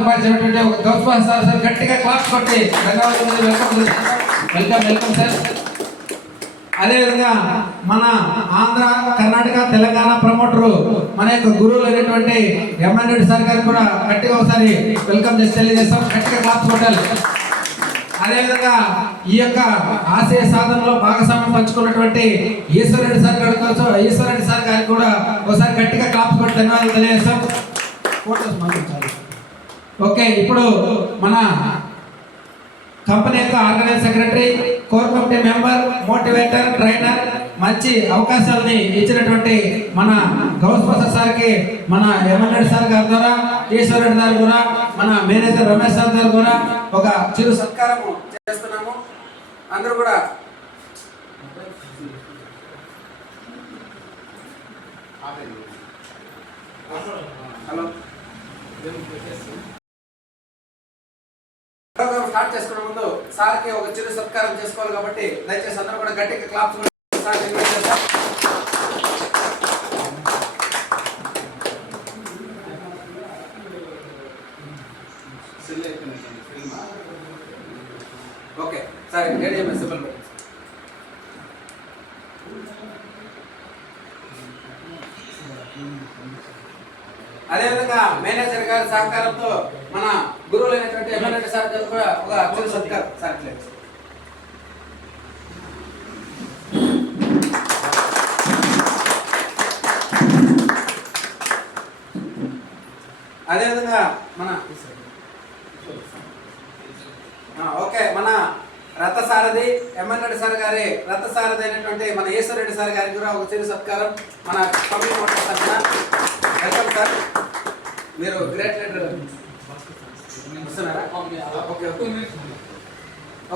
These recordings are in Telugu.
ఒక గౌస్పాల్ సార్ సార్ గట్టిగా క్లాస్ కొట్టి ధన్యవాదాలు. Welcome welcome sir. అదేవిధంగా మన ఆంధ్ర, కర్ణాటక, తెలంగాణ ప్రమోటరు మన యొక్క గురువులు అనేటువంటి ఎంఎన్ రెడ్డి సార్ గారు కూడా గట్టిగా ఒకసారి వెల్కమ్ చేసి తెలియజేస్తాం. గట్టిగా క్లాస్ కొట్టాలి. అదేవిధంగా ఈ యొక్క ఆశయ సాధనలో భాగస్వామ్యం పంచుకున్నటువంటి ఈశ్వరెడ్డి సార్ గారికి కూడా ఒకసారి గట్టిగా క్లాస్ కొట్టి ధన్యవాదాలు తెలియజేస్తాం. ఓకే, ఇప్పుడు మన కంపెనీ యొక్క organise secretary, core committee member, motivator, trainer, మంచి అవకాశాలని ఇచ్చినటువంటి మన గౌస్పాల్ సార్కి మన ఎంఎల్ఏ సార్ గారి ద్వారా, ఈశ్వరెడ్డి గారి ద్వారా, మన మేనేజర్ రమేష్ సార్ గారు కూడా ఒక చిరు సత్కారం చేస్తున్నాము. అందరూ కూడా హలో స్టార్ట్ చేసుకునే ముందు సార్కి ఒక చిరు సత్కారం చేసుకోవాలి కాబట్టి దయచేసి అందరూ కూడా గట్టిగా క్లాప్స్ ఓకే సరే సింబల్. అదేవిధంగా మేనేజర్ గారి సహకారంతో మన గురువులైనటువంటి ఎంఎల్ఏ సార్ గారు కూడా ఒక చిరు సత్కారం సార్. అదేవిధంగా మన ఓకే మన రథసారథి ఎంఎల్ఏ సార్ గారి రథసారథి అయినటువంటి మన ఈశ్వరెడ్డి సార్ గారికి కూడా ఒక చిరు సత్కారం మన కంపెనీ మోటార్ తరఫున. Welcome sir. మీరు గ్రేట్ లీడర్ వస్తున్నారా? ఓకే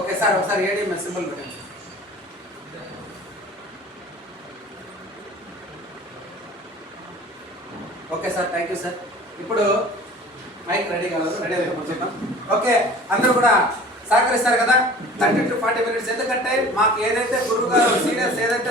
ఓకే సార్, ఒకసారి ఏడీఎంఎల్ సింబల్ పెట్టండి. Okay sir, thank you sir. ఇప్పుడు మైక్ రెడీ కావాలి, రెడీ అయిపోతున్నాం. ఓకే, అందరూ కూడా సహకరిస్తారు కదా 30 to 40 minutes. ఎందుకంటే మాకు ఏదైతే గురువు గారు సీనియర్స్ ఏదైతే